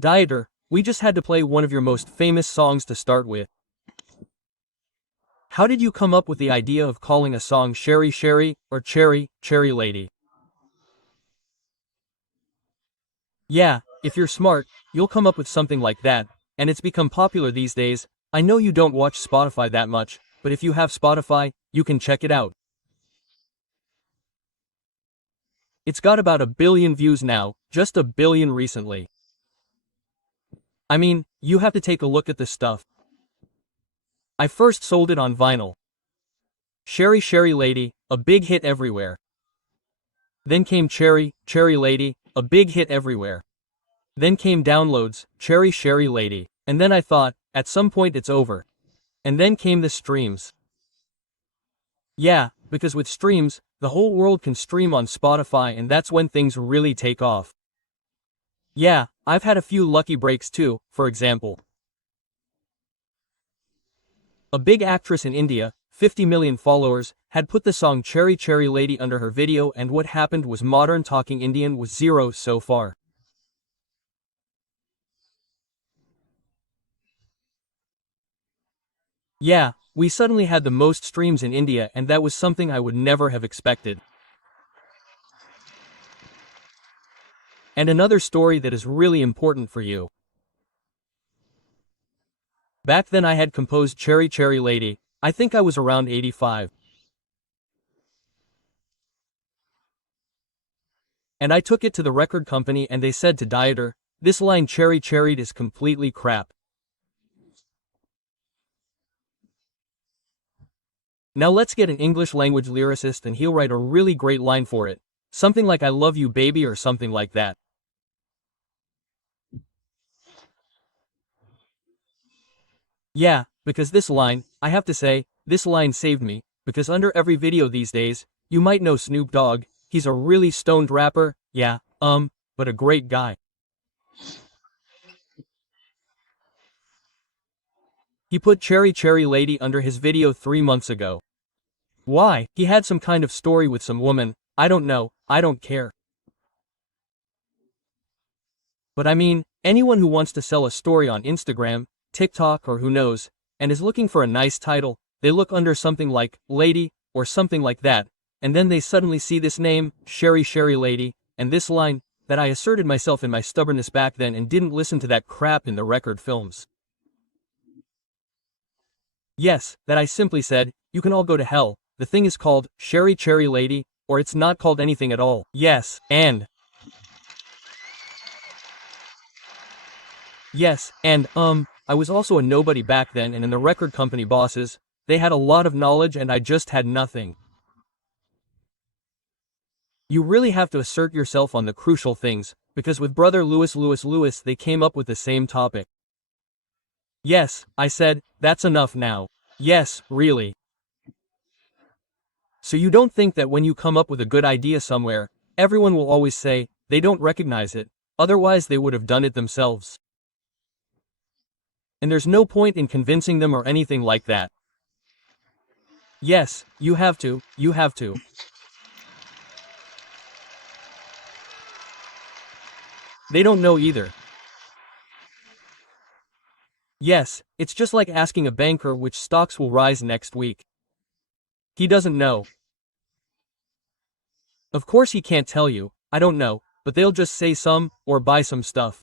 Dieter, we just had to play one of your most famous songs to start with. How did you come up with the idea of calling a song Sherry Sherry or Cherry, Cherry Lady? Yeah, if you're smart, you'll come up with something like that, and it's become popular these days. I know you don't watch Spotify that much, but if you have Spotify, you can check it out. It's got about 1 billion views now, just 1 billion recently. I mean, you have to take a look at this stuff. I first sold it on vinyl. Sherry Sherry Lady, a big hit everywhere. Then came Cherry, Cherry Lady, a big hit everywhere. Then came downloads, Cherry Sherry Lady, and then I thought, at some point it's over. And then came the streams. Yeah, because with streams, the whole world can stream on Spotify and that's when things really take off. Yeah, I've had a few lucky breaks too, for example. A big actress in India, 50 million followers, had put the song Cherry Cherry Lady under her video and what happened was modern talking Indian was 0 so far. Yeah, we suddenly had the most streams in India and that was something I would never have expected. And another story that is really important for you. Back then I had composed Cherry Cherry Lady, I think I was around 85. And I took it to the record company and they said to Dieter, this line Cherry Cherried is completely crap. Now let's get an English language lyricist and he'll write a really great line for it. Something like I love you baby or something like that. Yeah, because this line, I have to say, this line saved me, because under every video these days, you might know Snoop Dogg, he's a really stoned rapper, yeah, but a great guy. He put Cherry Cherry Lady under his video 3 months ago. Why? He had some kind of story with some woman, I don't know, I don't care. But I mean, anyone who wants to sell a story on Instagram, TikTok or who knows, and is looking for a nice title, they look under something like, Lady, or something like that, and then they suddenly see this name, Sherry Sherry Lady, and this line, that I asserted myself in my stubbornness back then and didn't listen to that crap in the record films. Yes, that I simply said, you can all go to hell, the thing is called, Sherry Cherry Lady, or it's not called anything at all. Yes, and I was also a nobody back then and in the record company bosses, they had a lot of knowledge and I just had nothing. You really have to assert yourself on the crucial things, because with brother Lewis they came up with the same topic. Yes, I said, that's enough now. Yes, really. So you don't think that when you come up with a good idea somewhere, everyone will always say, they don't recognize it, otherwise they would have done it themselves. And there's no point in convincing them or anything like that. Yes, you have to. They don't know either. Yes, it's just like asking a banker which stocks will rise next week. He doesn't know. Of course he can't tell you, I don't know, but they'll just say some, or buy some stuff.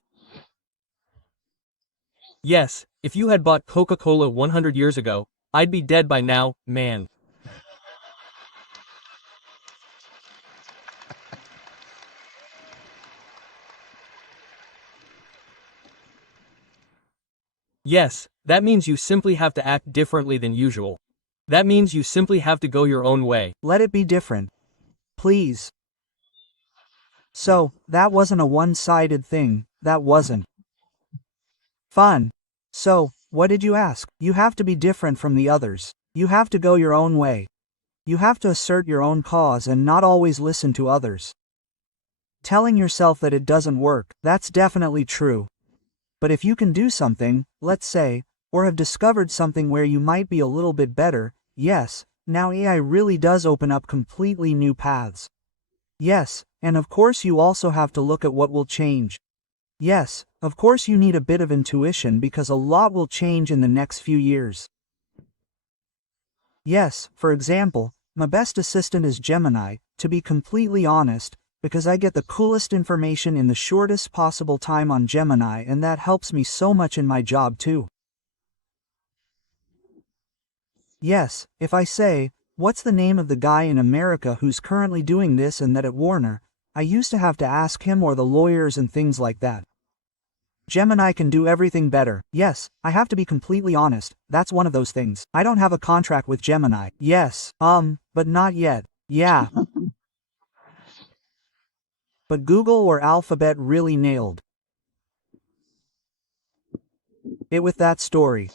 Yes, if you had bought Coca-Cola 100 years ago, I'd be dead by now, man. Yes, that means you simply have to act differently than usual. That means you simply have to go your own way. Let it be different. Please. So, that wasn't a one-sided thing, that wasn't fun. So, what did you ask? You have to be different from the others. You have to go your own way. You have to assert your own cause and not always listen to others. Telling yourself that it doesn't work, that's definitely true. But if you can do something, let's say, or have discovered something where you might be a little bit better, yes, now AI really does open up completely new paths. Yes, and of course you also have to look at what will change. Yes, of course you need a bit of intuition because a lot will change in the next few years. Yes, for example, my best assistant is Gemini, to be completely honest, because I get the coolest information in the shortest possible time on Gemini, and that helps me so much in my job too. Yes, if I say, what's the name of the guy in America who's currently doing this and that at Warner, I used to have to ask him or the lawyers and things like that. Gemini can do everything better. Yes, I have to be completely honest, that's one of those things. I don't have a contract with Gemini. Yes, but not yet. Yeah. But Google or Alphabet really nailed it with that story.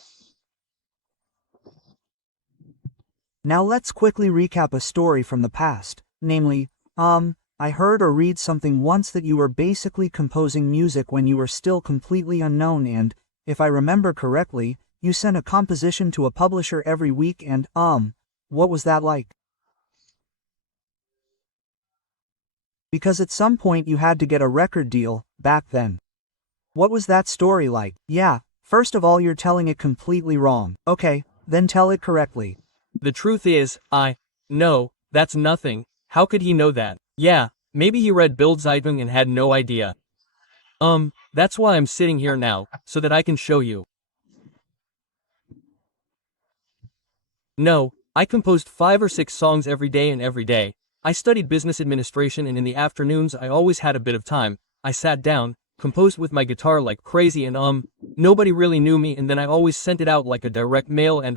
Now let's quickly recap a story from the past, namely, I heard or read something once that you were basically composing music when you were still completely unknown and, if I remember correctly, you sent a composition to a publisher every week and, what was that like? Because at some point you had to get a record deal, back then. What was that story like? Yeah, first of all you're telling it completely wrong. Okay, then tell it correctly. The truth is, no, that's nothing. How could he know that? Yeah, maybe he read Bildzeitung and had no idea. That's why I'm sitting here now, so that I can show you. No, I composed 5 or 6 songs every day and every day. I studied business administration and in the afternoons I always had a bit of time. I sat down, composed with my guitar like crazy and nobody really knew me and then I always sent it out like a direct mail and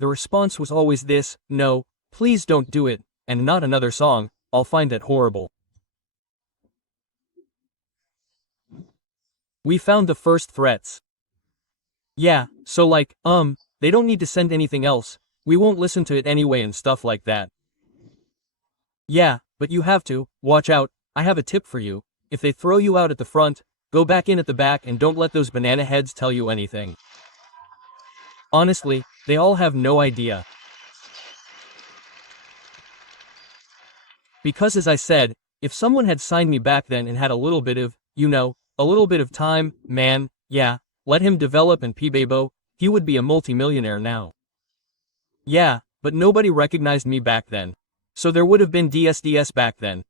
the response was always this, no, please don't do it, and not another song, I'll find that horrible. We found the first threats. Yeah, so like, they don't need to send anything else, we won't listen to it anyway and stuff like that. Yeah, but you have to, watch out, I have a tip for you, if they throw you out at the front, go back in at the back and don't let those banana heads tell you anything. Honestly, they all have no idea. Because as I said, if someone had signed me back then and had a little bit of, a little bit of time, man, yeah, let him develop and P-Babo, he would be a multimillionaire now. Yeah, but nobody recognized me back then. So there would have been DSDS back then.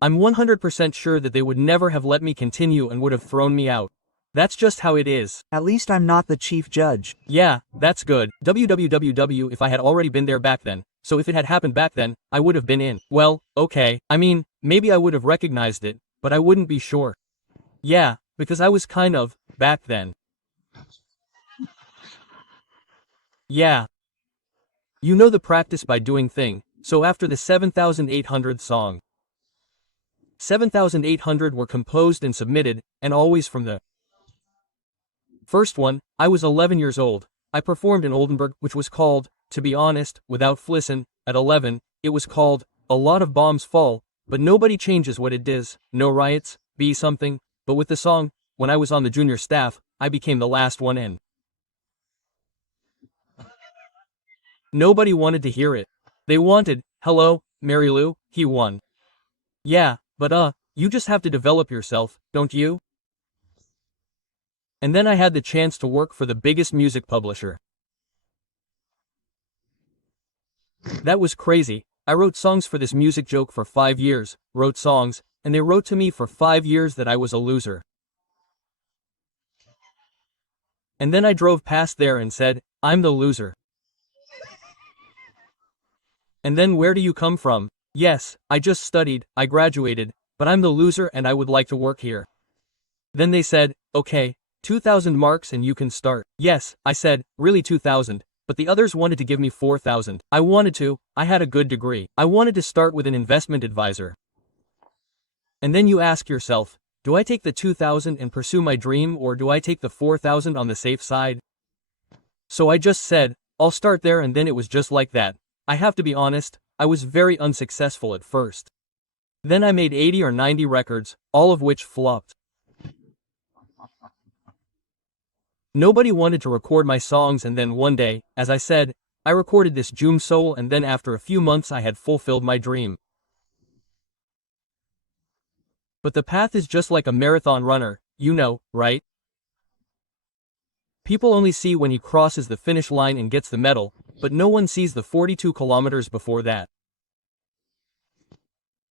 I'm 100% sure that they would never have let me continue and would have thrown me out. That's just how it is. At least I'm not the chief judge. Yeah, that's good. WWWW if I had already been there back then. So if it had happened back then, I would have been in. Well, okay. I mean, maybe I would have recognized it, but I wouldn't be sure. Yeah, because I was kind of, back then. Yeah. You know the practice by doing thing, so after the 7,800th song. 7,800 were composed and submitted, and always from the first one. I was 11 years old. I performed in Oldenburg, which was called, to be honest, without flissen, at 11, it was called, A Lot of Bombs Fall, but nobody changes what it is, no riots, be something, but with the song, when I was on the junior staff, I became the last one in. Nobody wanted to hear it. They wanted, hello, Mary Lou, he won. Yeah, but you just have to develop yourself, don't you? And then I had the chance to work for the biggest music publisher. That was crazy. I wrote songs for this music joke for 5 years, wrote songs, and they wrote to me for 5 years that I was a loser. And then I drove past there and said, I'm the loser. And then where do you come from? Yes, I just studied, I graduated, but I'm the loser and I would like to work here. Then they said, okay, 2,000 marks and you can start. Yes, I said, really 2,000, but the others wanted to give me 4,000. I wanted to, I had a good degree. I wanted to start with an investment advisor. And then you ask yourself, do I take the 2,000 and pursue my dream or do I take the 4,000 on the safe side? So I just said, I'll start there and then it was just like that. I have to be honest, I was very unsuccessful at first. Then I made 80 or 90 records, all of which flopped. Nobody wanted to record my songs and then one day, as I said, I recorded this Joom Soul and then after a few months I had fulfilled my dream. But the path is just like a marathon runner, you know, right? People only see when he crosses the finish line and gets the medal, but no one sees the 42 kilometers before that.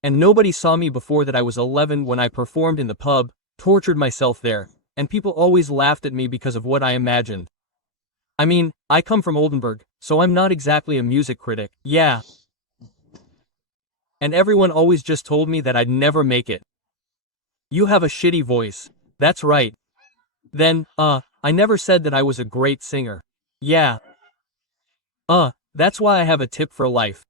And nobody saw me before that. I was 11 when I performed in the pub, tortured myself there, and people always laughed at me because of what I imagined. I mean, I come from Oldenburg, so I'm not exactly a music critic, yeah. And everyone always just told me that I'd never make it. You have a shitty voice. That's right. Then, I never said that I was a great singer. Yeah. That's why I have a tip for life.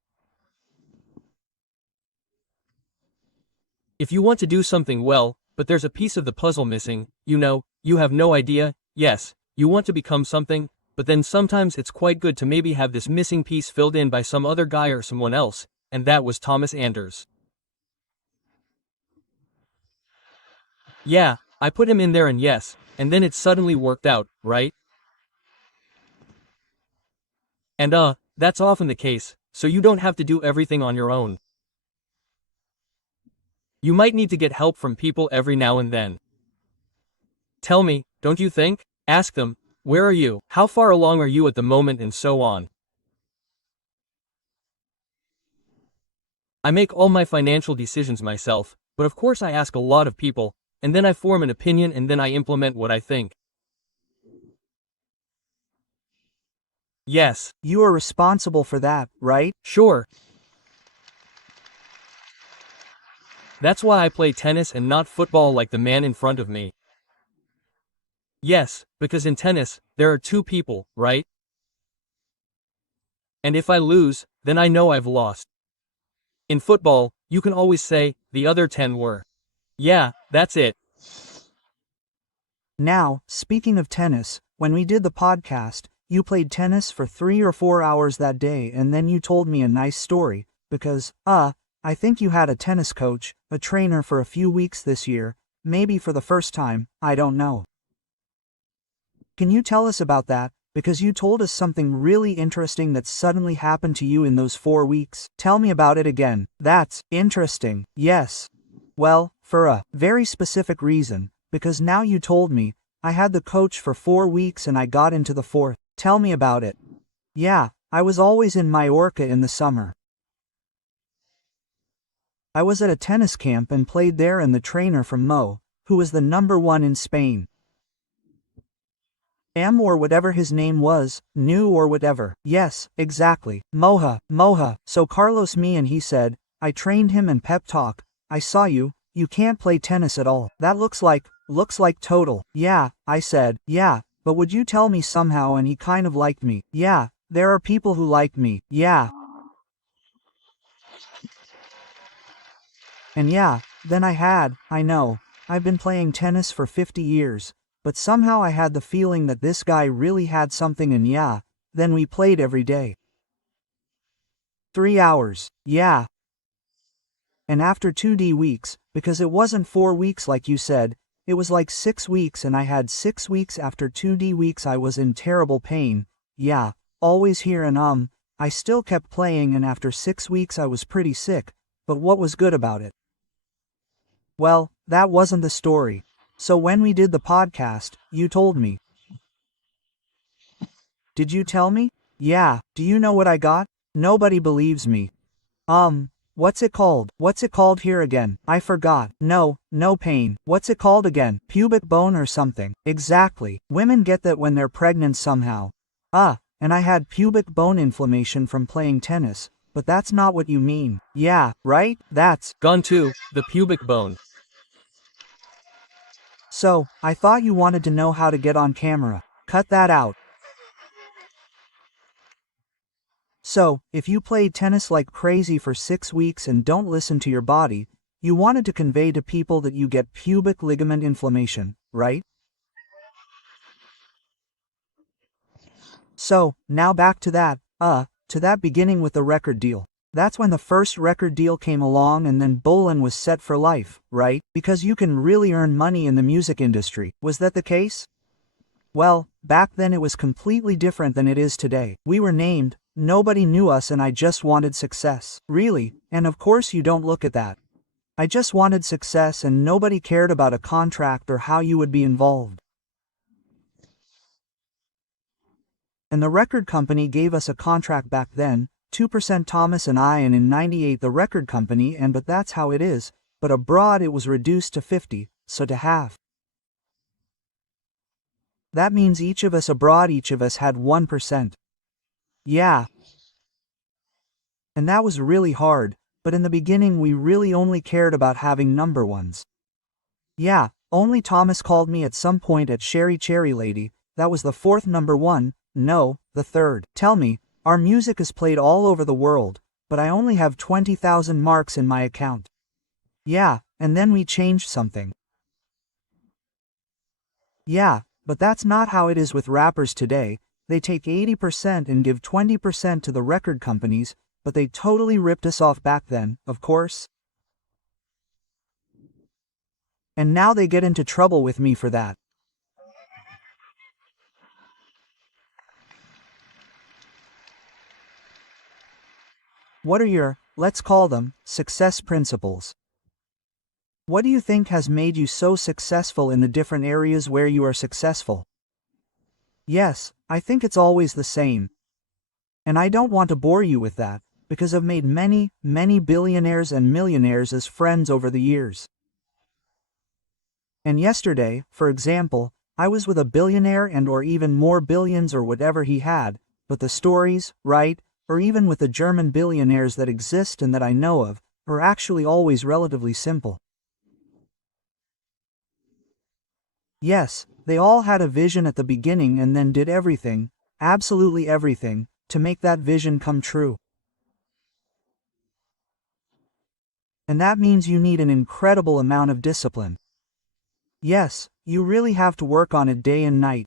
If you want to do something well, but there's a piece of the puzzle missing, you know, you have no idea, yes, you want to become something, but then sometimes it's quite good to maybe have this missing piece filled in by some other guy or someone else, and that was Thomas Anders. Yeah, I put him in there and yes, and then it suddenly worked out, right? And that's often the case, so you don't have to do everything on your own. You might need to get help from people every now and then. Tell me, don't you think? Ask them, where are you? How far along are you at the moment and so on. I make all my financial decisions myself, but of course I ask a lot of people, and then I form an opinion and then I implement what I think. Yes. You are responsible for that, right? Sure. That's why I play tennis and not football like the man in front of me. Yes, because in tennis, there are two people, right? And if I lose, then I know I've lost. In football, you can always say, the other 10 were. Yeah, that's it. Now, speaking of tennis, when we did the podcast, you played tennis for 3 or 4 hours that day and then you told me a nice story, because, I think you had a tennis coach, a trainer for a few weeks this year, maybe for the first time, I don't know. Can you tell us about that, because you told us something really interesting that suddenly happened to you in those 4 weeks? Tell me about it again. That's interesting, yes. Well, for a very specific reason, because now you told me, I had the coach for 4 weeks and I got into the 4th. Tell me about it. Yeah, I was always in Mallorca in the summer. I was at a tennis camp and played there, and the trainer from Mo, who was the #1 in Spain. Or whatever his name was, new or whatever. Yes, exactly. Moha. So Carlos me and he said, I trained him and pep talk. I saw you can't play tennis at all. That looks like total. Yeah, I said, yeah, but would you tell me somehow, and he kind of liked me. Yeah, there are people who like me. Yeah. And yeah, then I know, I've been playing tennis for 50 years, but somehow I had the feeling that this guy really had something, and yeah, then we played every day. 3 hours, yeah. And after 2 weeks, because it wasn't 4 weeks like you said, it was like 6 weeks, and I had 6 weeks after 2 weeks I was in terrible pain, yeah, always here, and I still kept playing, and after 6 weeks I was pretty sick, but what was good about it? Well, that wasn't the story. So when we did the podcast, you told me. Did you tell me? Yeah, do you know what I got? Nobody believes me. What's it called? What's it called here again? I forgot. No pain. What's it called again? Pubic bone or something. Exactly. Women get that when they're pregnant somehow. And I had pubic bone inflammation from playing tennis, but that's not what you mean. Yeah, right? That's gone too, the pubic bone. So, I thought you wanted to know how to get on camera. Cut that out. So, if you played tennis like crazy for 6 weeks and don't listen to your body, you wanted to convey to people that you get pubic ligament inflammation, right? So, now back to that beginning with the record deal. That's when the first record deal came along, and then BOHLEN was set for life, right? Because you can really earn money in the music industry. Was that the case? Well, back then it was completely different than it is today. We were named, nobody knew us, and I just wanted success. Really, and of course you don't look at that. I just wanted success and nobody cared about a contract or how you would be involved. And the record company gave us a contract back then, 2% Thomas and I, and in 98 the record company, and but that's how it is, but abroad it was reduced to 50, so to half. That means each of us abroad, each of us had 1%. Yeah. And that was really hard, but in the beginning we really only cared about having number ones. Yeah, only Thomas called me at some point at Sherry Cherry Lady, that was the fourth number one, no, the third. Tell me, our music is played all over the world, but I only have 20,000 marks in my account. Yeah, and then we changed something. Yeah, but that's not how it is with rappers today. They take 80% and give 20% to the record companies, but they totally ripped us off back then, of course. And now they get into trouble with me for that. What are your, let's call them, success principles? What do you think has made you so successful in the different areas where you are successful? Yes, I think it's always the same. And I don't want to bore you with that, because I've made many, many billionaires and millionaires as friends over the years. And yesterday, for example, I was with a billionaire and or even more billions or whatever he had, but the stories, right, or even with the German billionaires that exist and that I know of, are actually always relatively simple. Yes, they all had a vision at the beginning and then did everything, absolutely everything, to make that vision come true. And that means you need an incredible amount of discipline. Yes, you really have to work on it day and night.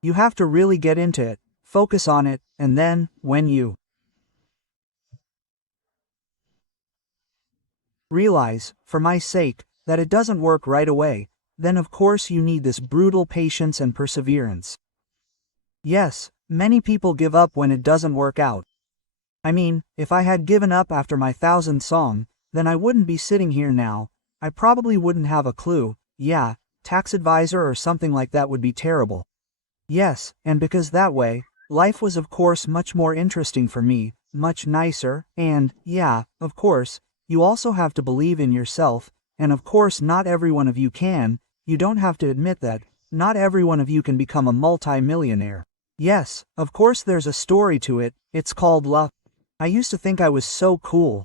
You have to really get into it, focus on it, and then, when you realize, for my sake, that it doesn't work right away, then of course you need this brutal patience and perseverance. Yes, many people give up when it doesn't work out. I mean, if I had given up after my 1000th song, then I wouldn't be sitting here now. I probably wouldn't have a clue. Yeah, tax advisor or something like that would be terrible. Yes, and because that way, life was of course much more interesting for me, much nicer, and, yeah, of course, you also have to believe in yourself, and of course not every one of you can, you don't have to admit that, not every one of you can become a multi-millionaire. Yes, of course there's a story to it, it's called luck. I used to think I was so cool.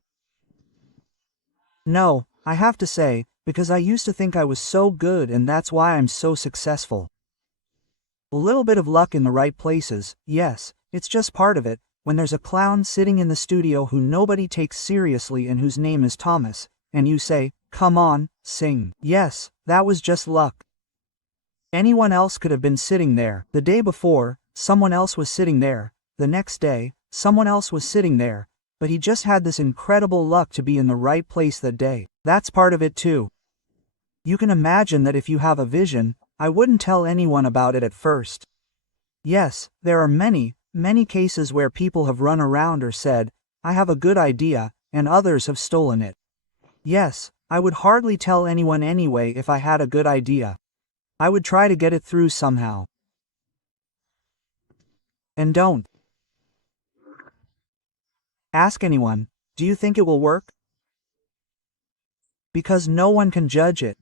No, I have to say, because I used to think I was so good and that's why I'm so successful. A little bit of luck in the right places, yes, it's just part of it. When there's a clown sitting in the studio who nobody takes seriously and whose name is Thomas, and you say, come on, sing. Yes, that was just luck. Anyone else could have been sitting there. The day before, someone else was sitting there. The next day, someone else was sitting there. But he just had this incredible luck to be in the right place that day. That's part of it too. You can imagine that if you have a vision, I wouldn't tell anyone about it at first. Yes, there are many, many cases where people have run around or said, I have a good idea, and others have stolen it. Yes, I would hardly tell anyone anyway if I had a good idea. I would try to get it through somehow. And don't ask anyone, do you think it will work? Because no one can judge it.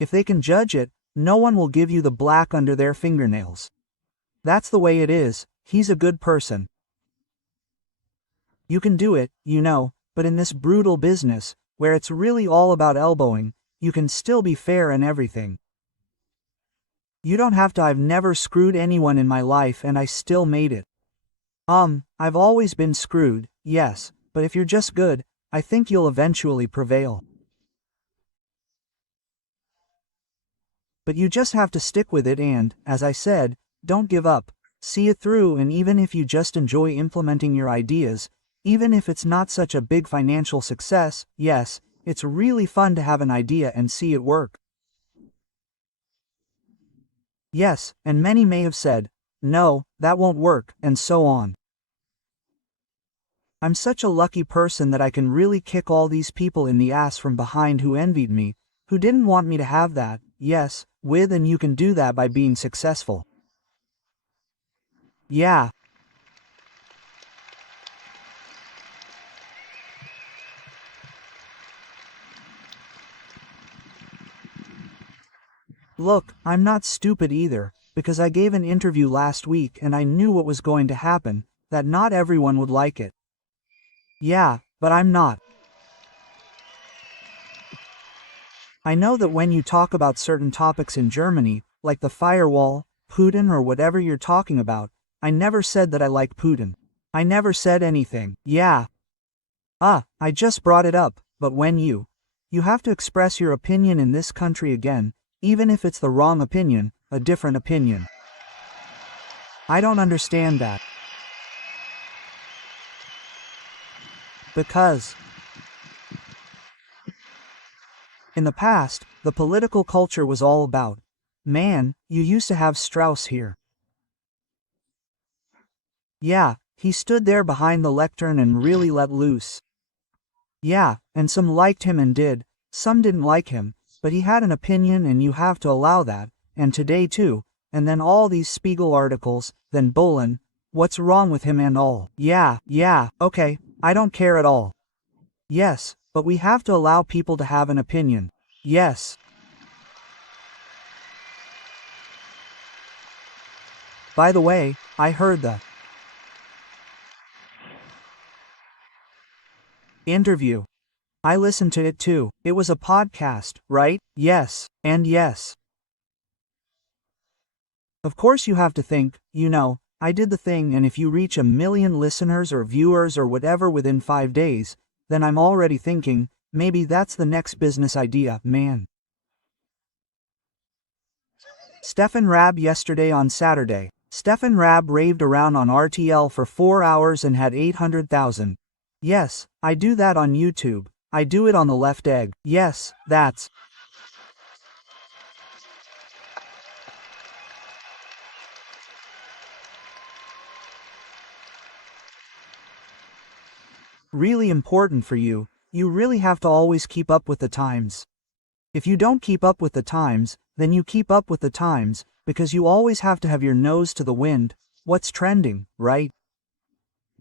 If they can judge it, no one will give you the black under their fingernails. That's the way it is. He's a good person. You can do it, you know, but in this brutal business, where it's really all about elbowing, you can still be fair and everything. You don't have to. I've never screwed anyone in my life and I still made it. I've always been screwed, yes, but if you're just good, I think you'll eventually prevail. But you just have to stick with it and, as I said, don't give up. See it through, and even if you just enjoy implementing your ideas, even if it's not such a big financial success, yes, it's really fun to have an idea and see it work. Yes, and many may have said, no, that won't work, and so on. I'm such a lucky person that I can really kick all these people in the ass from behind who envied me, who didn't want me to have that, yes, and you can do that by being successful. Yeah. Look, I'm not stupid either, because I gave an interview last week and I knew what was going to happen, that not everyone would like it. Yeah, but I'm not. I know that when you talk about certain topics in Germany, like the firewall, Putin or whatever you're talking about, I never said that I like Putin. I never said anything. Yeah. I just brought it up, but when you have to express your opinion in this country again, even if it's the wrong opinion, a different opinion. I don't understand that. Because in the past, the political culture was all about, man, you used to have Strauss here. Yeah, he stood there behind the lectern and really let loose. Yeah, and some liked him and did, some didn't like him, but he had an opinion and you have to allow that, and today too, and then all these Spiegel articles, then BOHLEN, what's wrong with him and all. Yeah, okay, I don't care at all. Yes, but we have to allow people to have an opinion. Yes. By the way, I heard the interview. I listened to it too. It was a podcast, right? Yes, and yes. Of course you have to think, I did the thing, and if you reach 1 million listeners or viewers or whatever within 5 days, then I'm already thinking, maybe that's the next business idea, man. Stefan Raab yesterday on Saturday. Stefan Raab raved around on RTL for 4 hours and had 800,000. Yes, I do that on YouTube. I do it on the left egg. Yes, that's really important for you. You really have to always keep up with the times. If you don't keep up with the times, then you keep up with the times, because you always have to have your nose to the wind. What's trending, right?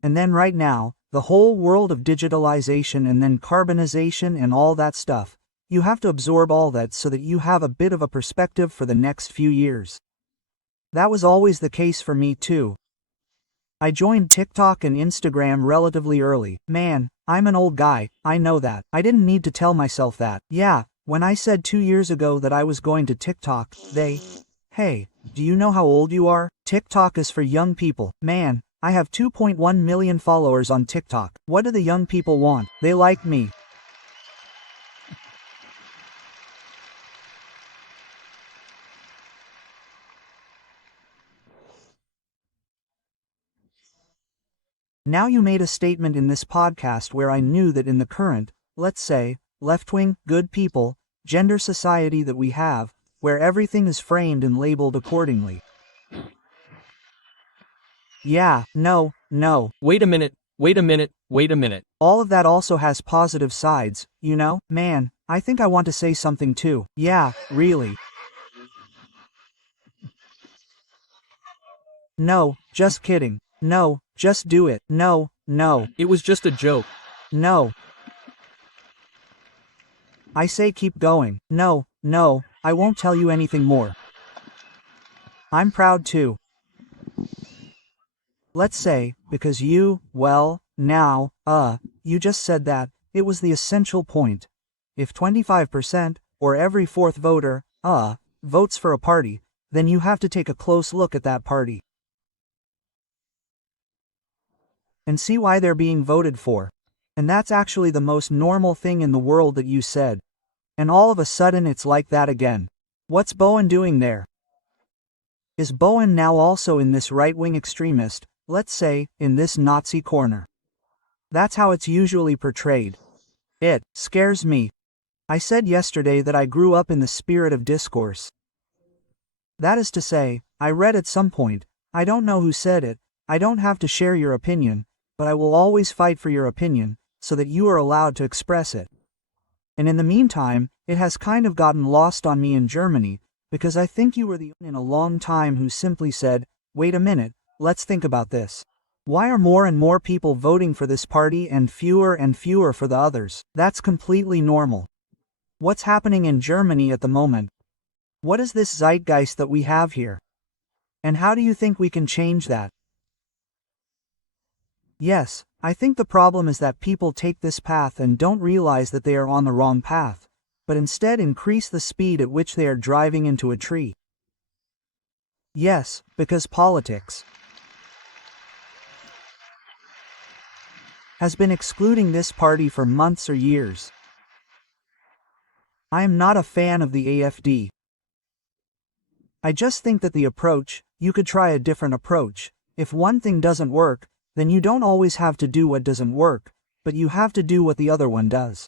And then right now, the whole world of digitalization and then carbonization and all that stuff, you have to absorb all that so that you have a bit of a perspective for the next few years. That was always the case for me too. I joined TikTok and Instagram relatively early. Man, I'm an old guy, I know that. I didn't need to tell myself that. Yeah, when I said 2 years ago that I was going to TikTok, hey, do you know how old you are? TikTok is for young people. Man, I have 2.1 million followers on TikTok. What do the young people want? They like me. Now you made a statement in this podcast where I knew that in the current, let's say, left-wing, good people, gender society that we have, where everything is framed and labeled accordingly. Yeah, no. Wait a minute. All of that also has positive sides, Man, I think I want to say something too. Yeah, really. No, just kidding. No, just do it. No. It was just a joke. No. I say keep going. No, I won't tell you anything more. I'm proud too. Let's say, because you just said that, it was the essential point. If 25%, or every fourth voter, votes for a party, then you have to take a close look at that party. And see why they're being voted for. And that's actually the most normal thing in the world that you said. And all of a sudden it's like that again. What's Bowen doing there? Is Bowen now also in this right-wing extremist, let's say, in this Nazi corner? That's how it's usually portrayed. It scares me. I said yesterday that I grew up in the spirit of discourse. That is to say, I read at some point, I don't know who said it, I don't have to share your opinion, but I will always fight for your opinion, so that you are allowed to express it. And in the meantime, it has kind of gotten lost on me in Germany, because I think you were the only in a long time who simply said, wait a minute, let's think about this. Why are more and more people voting for this party and fewer for the others? That's completely normal. What's happening in Germany at the moment? What is this zeitgeist that we have here? And how do you think we can change that? Yes, I think the problem is that people take this path and don't realize that they are on the wrong path, but instead increase the speed at which they are driving into a tree. Yes, because politics has been excluding this party for months or years. I am not a fan of the AfD. I just think that the approach, you could try a different approach. If one thing doesn't work, then you don't always have to do what doesn't work, but you have to do what the other one does.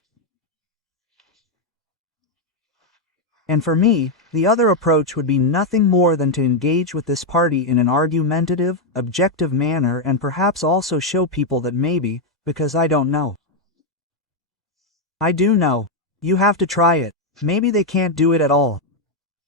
And for me, the other approach would be nothing more than to engage with this party in an argumentative, objective manner and perhaps also show people that maybe, because I don't know. I do know. You have to try it. Maybe they can't do it at all.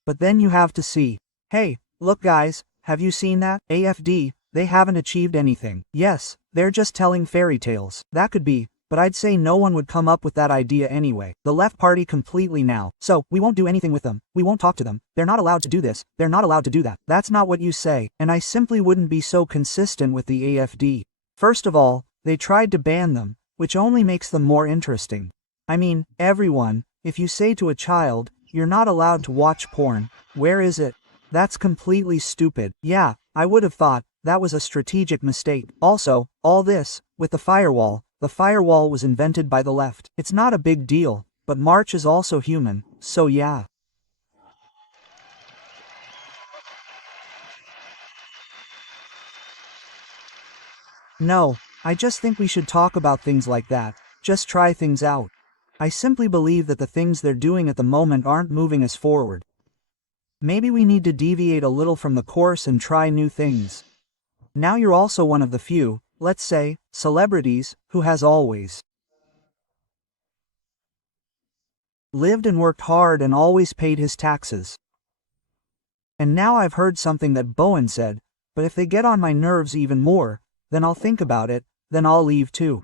But then you have to see. Hey, look guys, have you seen that? AfD, they haven't achieved anything. Yes, they're just telling fairy tales. That could be, but I'd say no one would come up with that idea anyway. The left party completely now. So, we won't do anything with them. We won't talk to them. They're not allowed to do this. They're not allowed to do that. That's not what you say, and I simply wouldn't be so consistent with the AfD. First of all, they tried to ban them, which only makes them more interesting. I mean, everyone, if you say to a child, you're not allowed to watch porn, where is it? That's completely stupid. Yeah, I would have thought that was a strategic mistake. Also, all this, with the firewall was invented by the left. It's not a big deal, but March is also human, so yeah. No, I just think we should talk about things like that, just try things out. I simply believe that the things they're doing at the moment aren't moving us forward. Maybe we need to deviate a little from the course and try new things. Now you're also one of the few, let's say, celebrities, who has always lived and worked hard and always paid his taxes. And now I've heard something that BOHLEN said, but if they get on my nerves even more, then I'll think about it, then I'll leave too.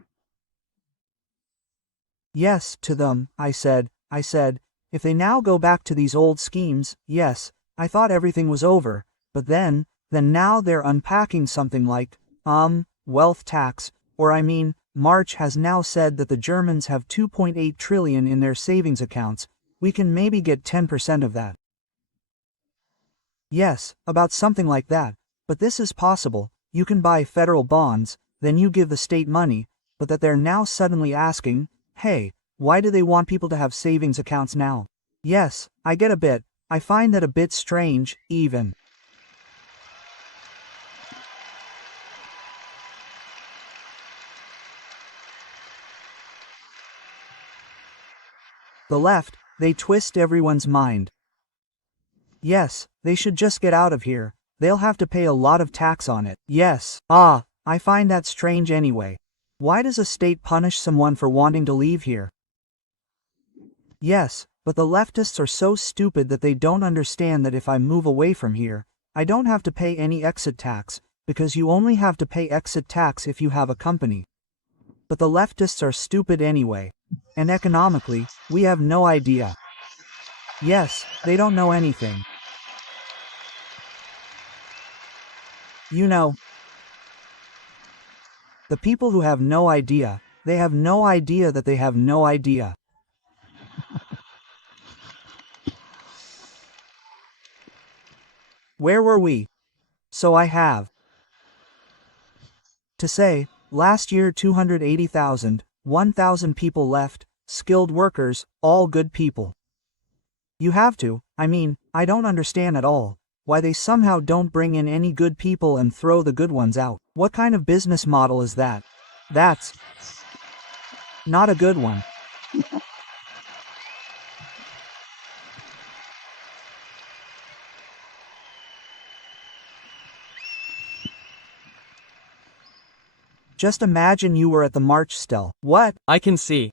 Yes, to them, I said, if they now go back to these old schemes, yes, I thought everything was over, but then now they're unpacking something like, wealth tax, or I mean, March has now said that the Germans have 2.8 trillion in their savings accounts, we can maybe get 10% of that. Yes, about something like that, but this is possible, you can buy federal bonds, then you give the state money, but that they're now suddenly asking, hey, why do they want people to have savings accounts now? Yes, I get a bit, I find that a bit strange, even. The left, they twist everyone's mind. Yes, they should just get out of here, they'll have to pay a lot of tax on it. Yes, I find that strange anyway. Why does a state punish someone for wanting to leave here? Yes, but the leftists are so stupid that they don't understand that if I move away from here, I don't have to pay any exit tax, because you only have to pay exit tax if you have a company. But the leftists are stupid anyway. And economically, we have no idea. Yes, they don't know anything. You know, the people who have no idea, they have no idea that they have no idea. Where were we? So I have to say, last year 280,000, 1,000 people left, skilled workers, all good people. You have to, I mean, I don't understand at all why they somehow don't bring in any good people and throw the good ones out. What kind of business model is that? That's not a good one. Just imagine you were at the march still. What? I can see.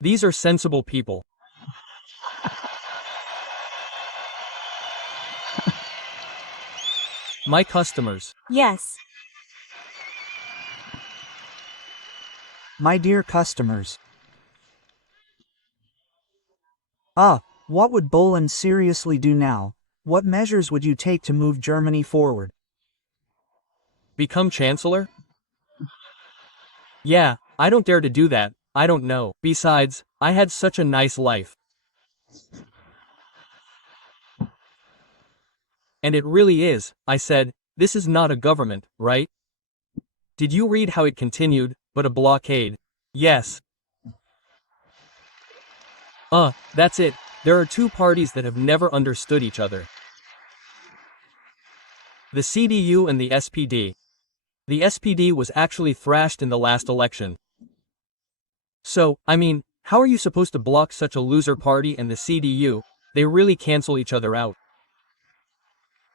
These are sensible people. My customers. Yes. My dear customers. What would BOHLEN seriously do now? What measures would you take to move Germany forward? Become chancellor? Yeah, I don't dare to do that, I don't know. Besides, I had such a nice life. And it really is, I said, this is not a government, right? Did you read how it continued, but a blockade? Yes. That's it. There are two parties that have never understood each other. The CDU and the SPD. The SPD was actually thrashed in the last election. So, I mean, how are you supposed to block such a loser party and the CDU? They really cancel each other out.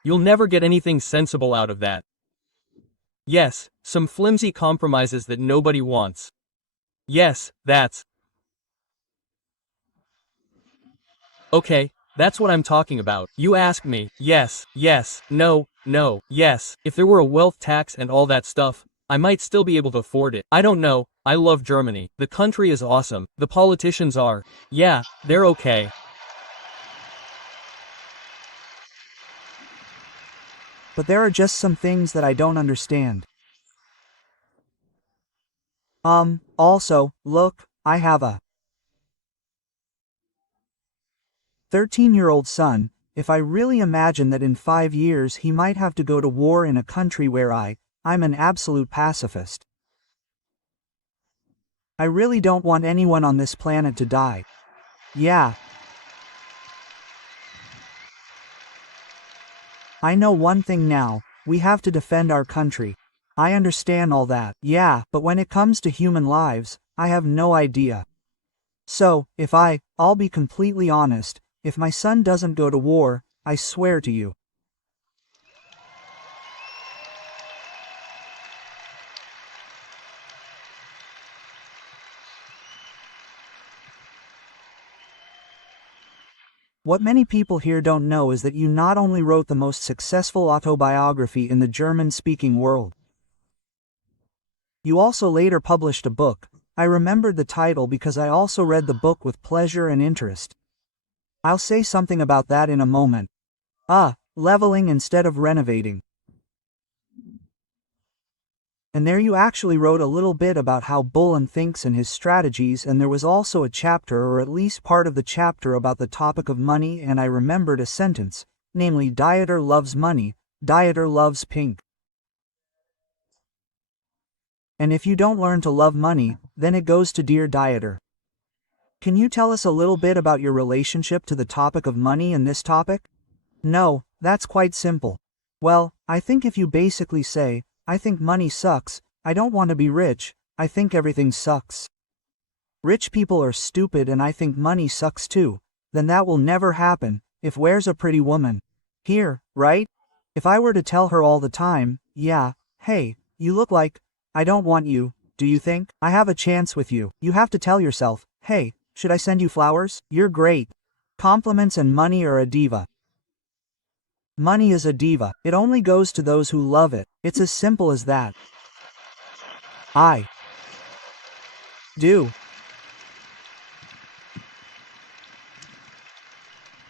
You'll never get anything sensible out of that. Yes, some flimsy compromises that nobody wants. Yes, that's... Okay, that's what I'm talking about. You ask me, yes, no, yes. If there were a wealth tax and all that stuff, I might still be able to afford it. I don't know, I love Germany. The country is awesome. The politicians are, yeah, they're okay. But there are just some things that I don't understand. Also, look, I have a 13-year-old son. If I really imagine that in 5 years he might have to go to war in a country where I'm an absolute pacifist. I really don't want anyone on this planet to die. Yeah. I know one thing now, we have to defend our country. I understand all that. Yeah, but when it comes to human lives, I have no idea. So, if I'll be completely honest, if my son doesn't go to war, I swear to you. What many people here don't know is that you not only wrote the most successful autobiography in the German-speaking world, you also later published a book. I remembered the title because I also read the book with pleasure and interest. I'll say something about that in a moment. Leveling instead of renovating. And there you actually wrote a little bit about how BOHLEN thinks and his strategies, and there was also a chapter, or at least part of the chapter, about the topic of money, and I remembered a sentence, namely, Dieter loves money, Dieter loves pink. And if you don't learn to love money, then it goes to dear Dieter. Can you tell us a little bit about your relationship to the topic of money and this topic? No, that's quite simple. Well, I think if you basically say, I think money sucks, I don't want to be rich, I think everything sucks. Rich people are stupid and I think money sucks too, then that will never happen. If where's a pretty woman? Here, right? If I were to tell her all the time, yeah, hey, you look like, I don't want you, do you think? I have a chance with you. You have to tell yourself, hey, should I send you flowers? You're great. Compliments and money are a diva. Money is a diva. It only goes to those who love it. It's as simple as that. I do.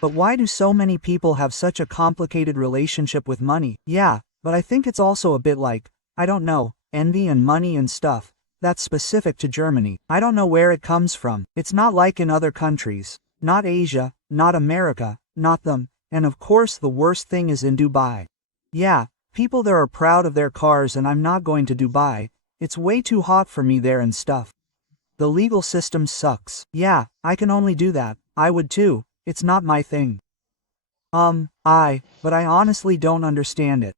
But why do so many people have such a complicated relationship with money? Yeah, but I think it's also a bit like, I don't know, envy and money and stuff. That's specific to Germany. I don't know where it comes from. It's not like in other countries. Not Asia, not America, not them. And of course the worst thing is in Dubai. Yeah, people there are proud of their cars and I'm not going to Dubai. It's way too hot for me there and stuff. The legal system sucks. Yeah, I can only do that. I would too. It's not my thing. But I honestly don't understand it.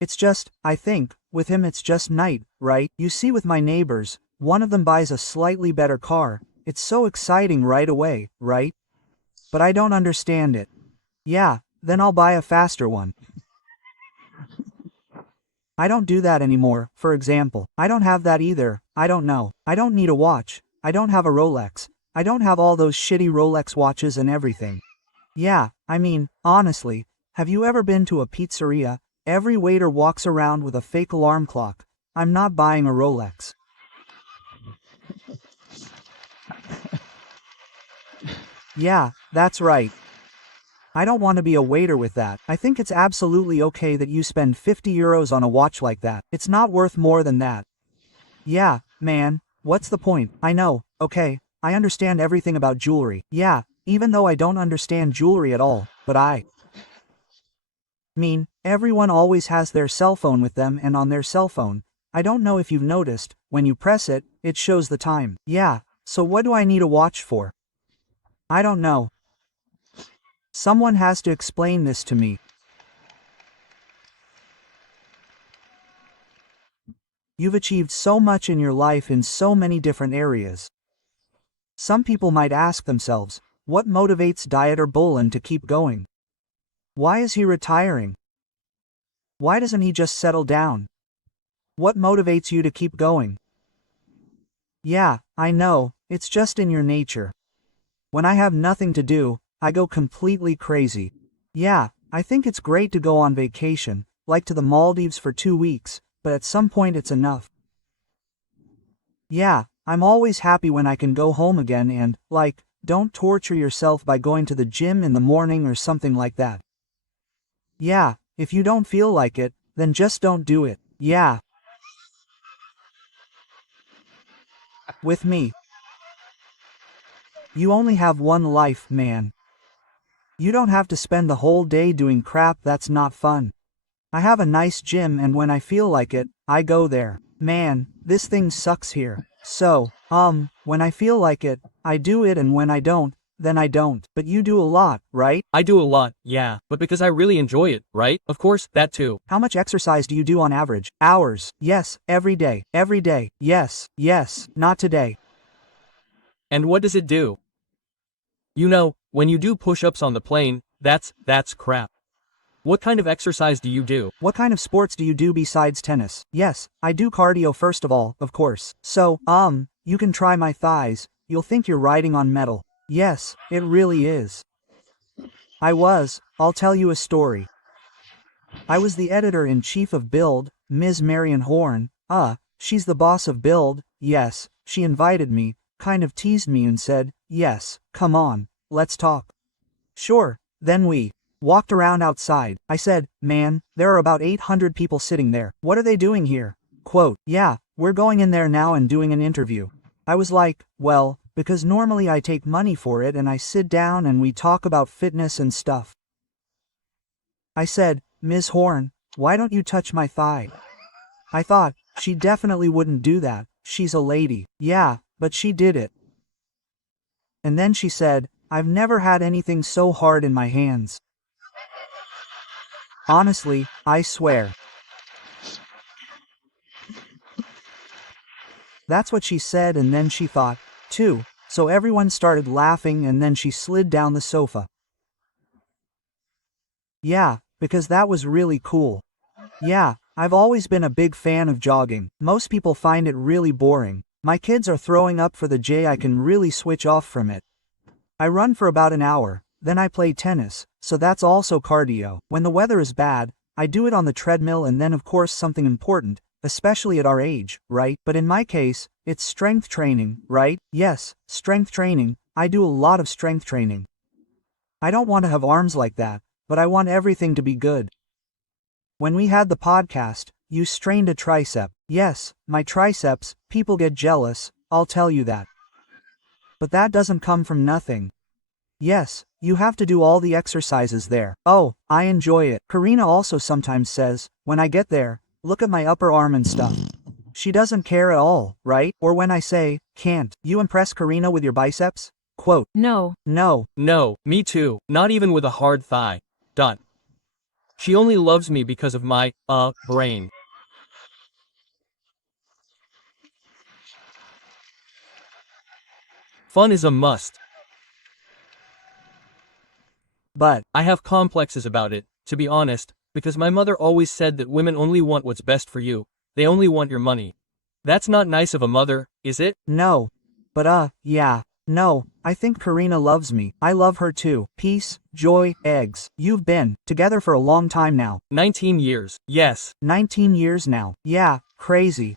It's just, I think, with him it's just night, right? You see with my neighbors, one of them buys a slightly better car. It's so exciting right away, right? But I don't understand it. Yeah, then I'll buy a faster one. I don't do that anymore, for example. I don't have that either, I don't know. I don't need a watch. I don't have a Rolex. I don't have all those shitty Rolex watches and everything. Yeah, I mean, honestly, have you ever been to a pizzeria? Every waiter walks around with a fake alarm clock. I'm not buying a Rolex. Yeah, that's right. I don't want to be a waiter with that. I think it's absolutely okay that you spend 50 euros on a watch like that. It's not worth more than that. Yeah, man, what's the point? I know, okay, I understand everything about jewelry. Yeah, even though I don't understand jewelry at all, but I mean, everyone always has their cell phone with them, and on their cell phone, I don't know if you've noticed, when you press it, it shows the time. Yeah, so what do I need a watch for? I don't know. Someone has to explain this to me. You've achieved so much in your life in so many different areas. Some people might ask themselves, what motivates Dieter BOHLEN to keep going? Why is he retiring? Why doesn't he just settle down? What motivates you to keep going? Yeah, I know, it's just in your nature. When I have nothing to do, I go completely crazy. Yeah, I think it's great to go on vacation, like to the Maldives for 2 weeks, but at some point it's enough. Yeah, I'm always happy when I can go home again and, like, don't torture yourself by going to the gym in the morning or something like that. Yeah, if you don't feel like it, then just don't do it. Yeah. With me. You only have one life, man. You don't have to spend the whole day doing crap that's not fun. I have a nice gym, and when I feel like it, I go there. Man, this thing sucks here. So, when I feel like it, I do it, and when I don't, then I don't. But you do a lot, right? I do a lot, yeah, but because I really enjoy it, right? Of course, that too. How much exercise do you do on average? Hours. Yes, every day. Every day. Yes, yes, not today. And what does it do? You know, when you do push-ups on the plane, that's crap. What kind of exercise do you do? What kind of sports do you do besides tennis? Yes, I do cardio first of all, of course. So, you can try my thighs, you'll think you're riding on metal. Yes, it really is. I'll tell you a story. I was the editor-in-chief of Build, Ms. Marion Horn, she's the boss of Build, yes, she invited me, kind of teased me and said, yes, come on, let's talk. Sure, then we walked around outside. I said, man, there are about 800 people sitting there. What are they doing here? Quote, yeah, we're going in there now and doing an interview. I was like, well, because normally I take money for it and I sit down and we talk about fitness and stuff. I said, Ms. Horn, why don't you touch my thigh? I thought, she definitely wouldn't do that, she's a lady. Yeah, but she did it. And then she said, I've never had anything so hard in my hands. Honestly, I swear. That's what she said, and then she thought, too, so everyone started laughing and then she slid down the sofa. Yeah, because that was really cool. Yeah, I've always been a big fan of jogging. Most people find it really boring. My kids are throwing up for the J. I can really switch off from it. I run for about an hour, then I play tennis, so that's also cardio. When the weather is bad, I do it on the treadmill, and then of course something important, especially at our age, right? But in my case, it's strength training, right? Yes, strength training. I do a lot of strength training. I don't want to have arms like that, but I want everything to be good. When we had the podcast, you strained a tricep. Yes, my triceps, people get jealous, I'll tell you that. But that doesn't come from nothing. Yes, you have to do all the exercises there. Oh, I enjoy it. Karina also sometimes says, when I get there, look at my upper arm and stuff. She doesn't care at all, right? Or when I say, can't you impress Karina with your biceps? Quote, No. no. No, me too, not even with a hard thigh. Done. She only loves me because of my, brain. Fun is a must. But I have complexes about it, to be honest. Because my mother always said that women only want what's best for you, they only want your money. That's not nice of a mother, is it? No. But yeah. No, I think Karina loves me. I love her too. Peace, joy, eggs. You've been together for a long time now. 19 years, yes. 19 years now. Yeah, crazy.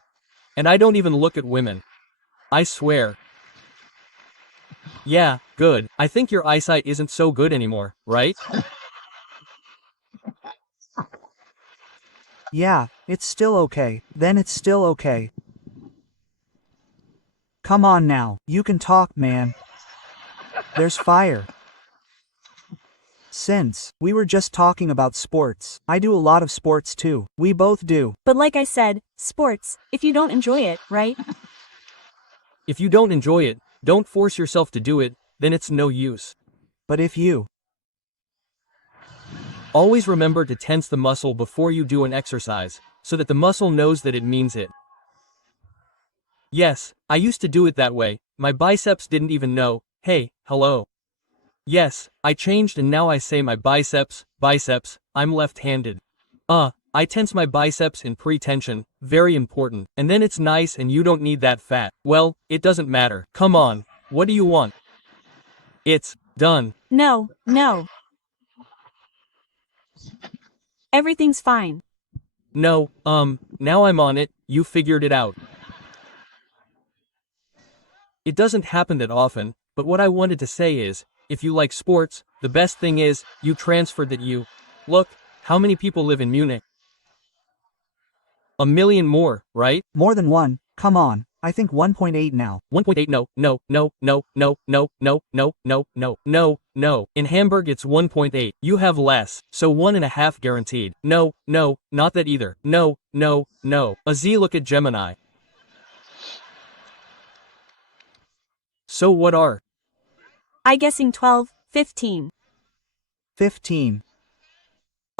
And I don't even look at women. I swear. Yeah, good. I think your eyesight isn't so good anymore, right? Yeah, it's still okay. Then it's still okay. Come on now, you can talk, man. There's fire. Since we were just talking about sports, I do a lot of sports too. We both do. But like I said, sports, if you don't enjoy it, right? If you don't enjoy it, don't force yourself to do it, then it's no use. But if you Always remember to tense the muscle before you do an exercise, so that the muscle knows that it means it. Yes, I used to do it that way, my biceps didn't even know, hey, hello. Yes, I changed and now I say my biceps, I'm left-handed. I tense my biceps in pre-tension, very important, and then it's nice and you don't need that fat. Well, it doesn't matter. Come on, what do you want? It's done. No. Everything's fine. No, now I'm on it, you figured it out. It doesn't happen that often, but what I wanted to say is, if you like sports, the best thing is, you transferred that you. Look, how many people live in Munich? 1 million more, right? more than one, come on, I think 1.8 now. 1.8 no. In Hamburg it's 1.8. You have less, so 1.5 guaranteed. No, not that either. No. Look at Gemini. So what are? I guessing 12, 15. 15.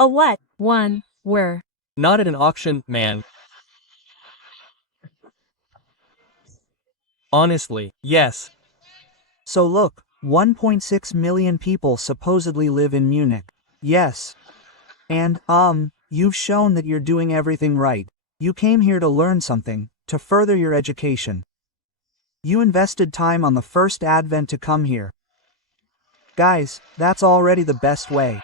A what? One, were. Not at an auction, man. Honestly, yes. So look, 1.6 million people supposedly live in Munich. Yes. And, you've shown that you're doing everything right. You came here to learn something, to further your education. You invested time on the first advent to come here. Guys, that's already the best way.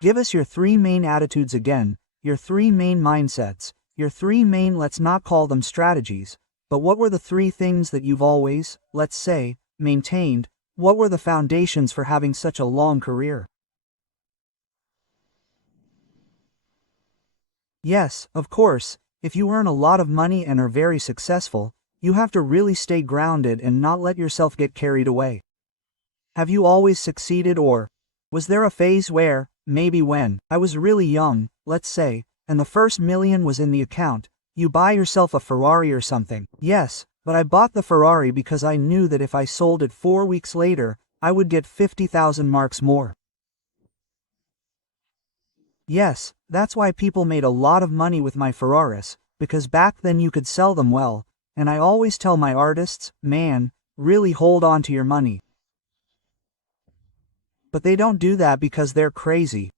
Give us your 3 main attitudes again, your 3 main mindsets, your 3 main, let's not call them strategies, but what were the 3 things that you've always, let's say, maintained? What were the foundations for having such a long career? Yes, of course, if you earn a lot of money and are very successful, you have to really stay grounded and not let yourself get carried away. Have you always succeeded, or was there a phase where, maybe when I was really young, let's say, and the first million was in the account, you buy yourself a Ferrari or something? Yes, but I bought the Ferrari because I knew that if I sold it 4 weeks later, I would get 50,000 marks more. Yes, that's why people made a lot of money with my Ferraris, because back then you could sell them well, and I always tell my artists, man, really hold on to your money. But they don't do that because they're crazy.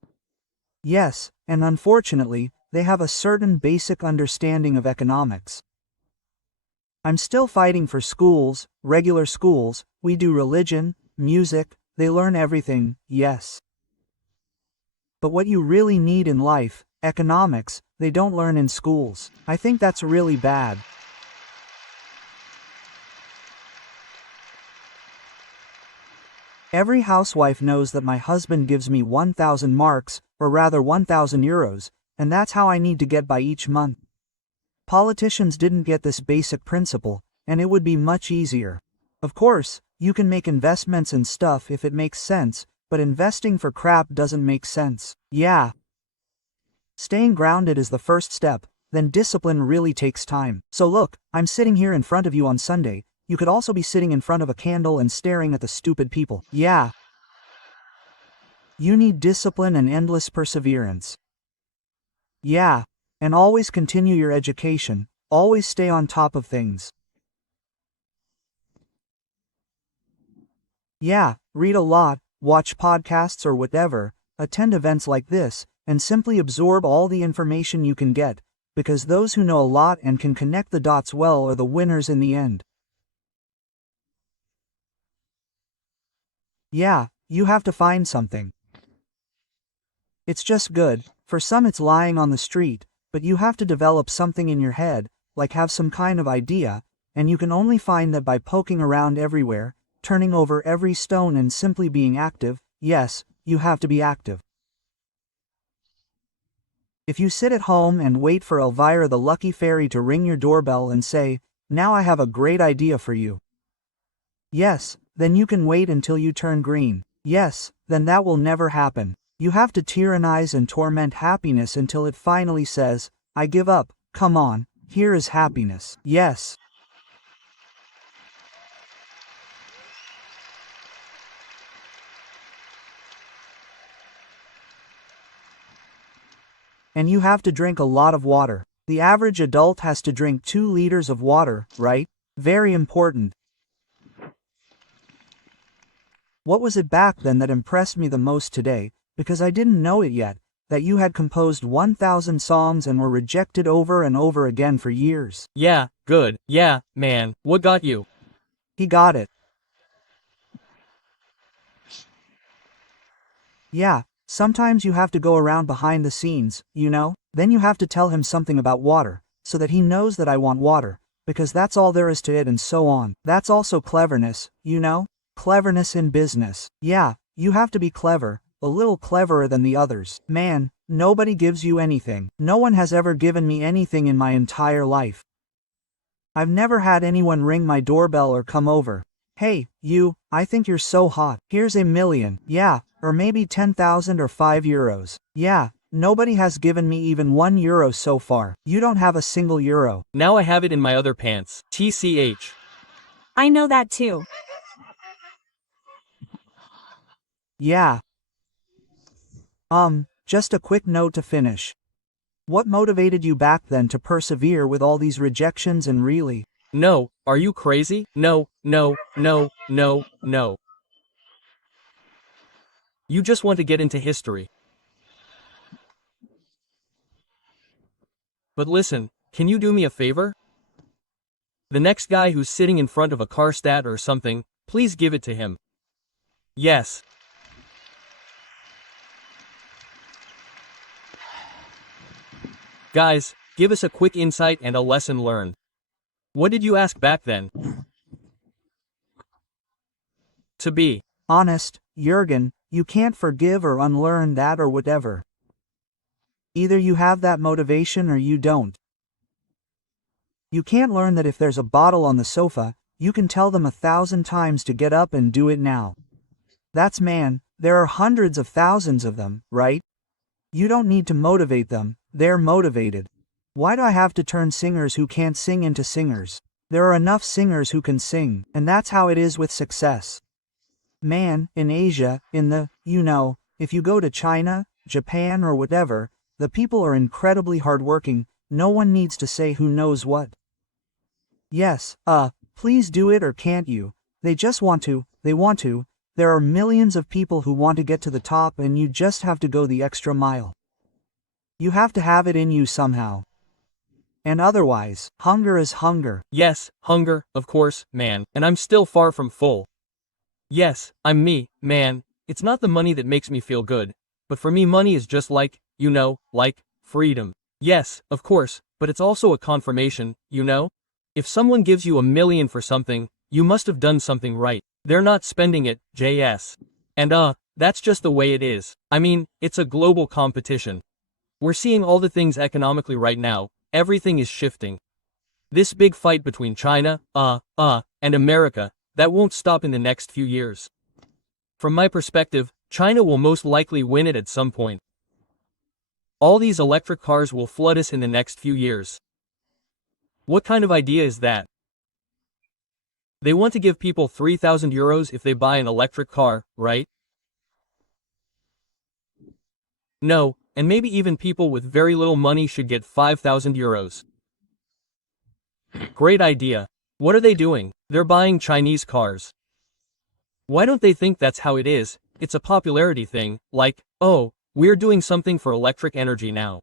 Yes, and unfortunately, they have a certain basic understanding of economics. I'm still fighting for schools, regular schools, we do religion, music, they learn everything, yes. But what you really need in life, economics, they don't learn in schools. I think that's really bad. Every housewife knows that my husband gives me 1,000 marks, or rather 1,000 euros, and that's how I need to get by each month. Politicians didn't get this basic principle, and it would be much easier. Of course, you can make investments and stuff if it makes sense, but investing for crap doesn't make sense. Yeah. Staying grounded is the first step, then discipline really takes time. So look, I'm sitting here in front of you on Sunday. You could also be sitting in front of a candle and staring at the stupid people. Yeah. You need discipline and endless perseverance. Yeah. And always continue your education, always stay on top of things. Yeah, read a lot, watch podcasts or whatever, attend events like this, and simply absorb all the information you can get, because those who know a lot and can connect the dots well are the winners in the end. Yeah, you have to find something. It's just good. For some it's lying on the street, but you have to develop something in your head, like have some kind of idea, and you can only find that by poking around everywhere, turning over every stone and simply being active. Yes, you have to be active. If you sit at home and wait for Elvira the lucky fairy to ring your doorbell and say, "Now I have a great idea for you." Yes, then you can wait until you turn green. Yes, then that will never happen. You have to tyrannize and torment happiness until it finally says, "I give up, come on, here is happiness." Yes. And you have to drink a lot of water. The average adult has to drink 2 liters of water, right? Very important. What was it back then that impressed me the most today, because I didn't know it yet, that you had composed 1,000 songs and were rejected over and over again for years? Yeah, good. Yeah, man. What got you? He got it. Yeah, sometimes you have to go around behind the scenes, you know? Then you have to tell him something about water, so that he knows that I want water, because that's all there is to it and so on. That's also cleverness, you know? Cleverness in business. Yeah, you have to be clever, a little cleverer than the others. Man, nobody gives you anything. No one has ever given me anything in my entire life. I've never had anyone ring my doorbell or come over. "Hey, you, I think you're so hot. Here's $1 million. Yeah, or maybe 10,000 or €5. Yeah, nobody has given me even €1 so far. You don't have a single euro. Now I have it in my other pants. TCH. I know that too. Yeah. Just a quick note to finish. What motivated you back then to persevere with all these rejections and really? No, are you crazy? No, no, no, no, no. You just want to get into history. But listen, can you do me a favor? The next guy who's sitting in front of a car stat or something, please give it to him. Yes. Guys, give us a quick insight and a lesson learned. What did you ask back then? To be Honest, Jürgen, you can't forgive or unlearn that or whatever. Either you have that motivation or you don't. You can't learn that if there's a bottle on the sofa, you can tell them 1,000 times to get up and do it now. That's man, there are hundreds of thousands of them, right? You don't need to motivate them, they're motivated. Why do I have to turn singers who can't sing into singers? There are enough singers who can sing, and that's how it is with success. Man, in Asia, if you go to China, Japan or whatever, the people are incredibly hardworking, no one needs to say who knows what. Yes, please do it or can't you? They just want to, there are millions of people who want to get to the top and you just have to go the extra mile. You have to have it in you somehow. And otherwise, hunger is hunger. Yes, hunger, of course, man, and I'm still far from full. Yes, I'm me, man, it's not the money that makes me feel good, but for me money is just like freedom. Yes, of course, but it's also a confirmation, If someone gives you $1 million for something, you must have done something right. They're not spending it, JS. And that's just the way it is. I mean, it's a global competition. We're seeing all the things economically right now, everything is shifting. This big fight between China, and America, that won't stop in the next few years. From my perspective, China will most likely win it at some point. All these electric cars will flood us in the next few years. What kind of idea is that? They want to give people €3,000 if they buy an electric car, right? No, and maybe even people with very little money should get €5,000. Great idea. What are they doing? They're buying Chinese cars. Why don't they think that's how it is? It's a popularity thing, like, oh, we're doing something for electric energy now.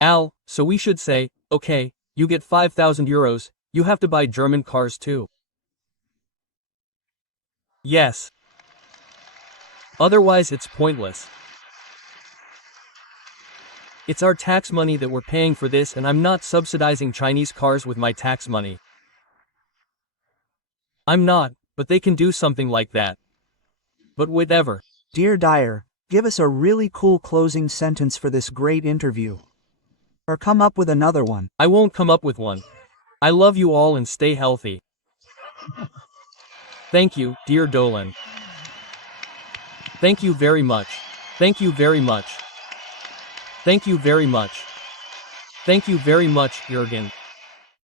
Al, so we should say, okay, you get 5,000 euros, you have to buy German cars too. Yes. Otherwise it's pointless. It's our tax money that we're paying for this, and I'm not subsidizing Chinese cars with my tax money. I'm not, but they can do something like that. But whatever. Dear Dyer, give us a really cool closing sentence for this great interview. Or come up with another one. I won't come up with one. I love you all and stay healthy. Thank you, dear Dolan. Thank you very much. Thank you very much. Thank you very much. Thank you very much, Jürgen.